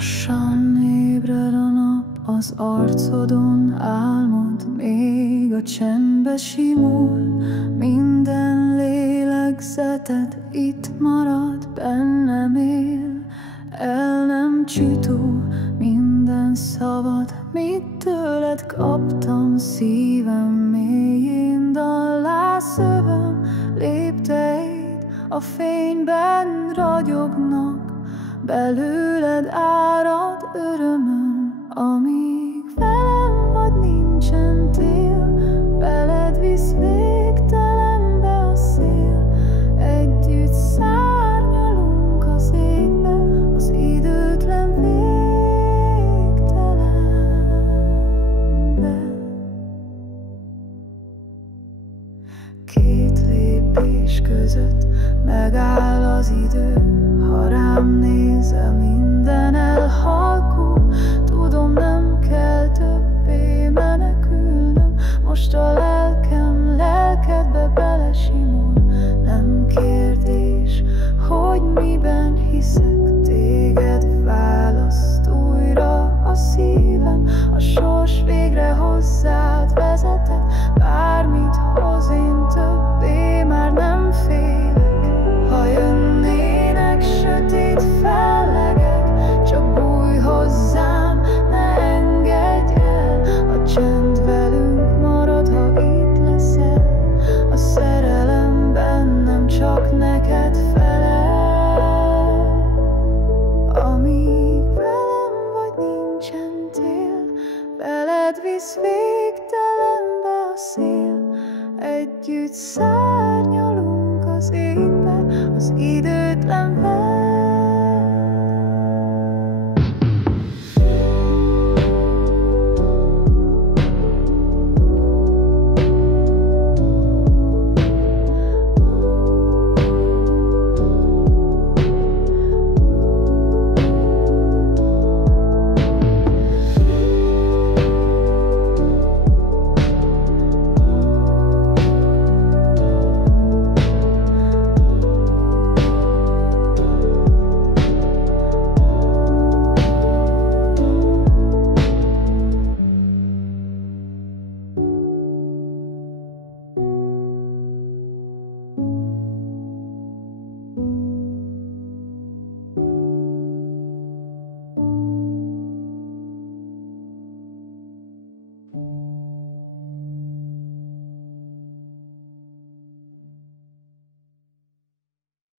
Lassan ébred a nap az arcodon, álmod még a csendbe simul. Minden lélegzeted itt marad, bennem él, el nem csitul. Minden szavad, mit tőled kaptam, szívem mélyén dallá szövöm. Lépteid a fényben ragyognak, belőled árad örömöm. Amíg velem vagy, nincsen tél, veled visz végtelenbe a szél. Együtt szárnyalunk az égbe, az időtlen végtelenbe. Két lépés között megáll az idő, ha rám nézel, minden elhalkul. Tudom, nem kell többé menekülnöm, most a lelkem lelkedbe belesimul. Nem kérdés, hogy miben hiszek, téged választ újra a szívem. A sors végre hozzád vezetett, bármit hoz, én többé már nem félek. Ha jönnének sötét fellegek, csak bújj hozzám, ne engedj el. A csend velünk marad, ha itt leszel, a szerelem bennem csak neked felel. Amíg velem vagy, nincsen tél, veled visz végtelenbe a szél. Együtt szárnyalunk az égbe, az időtlen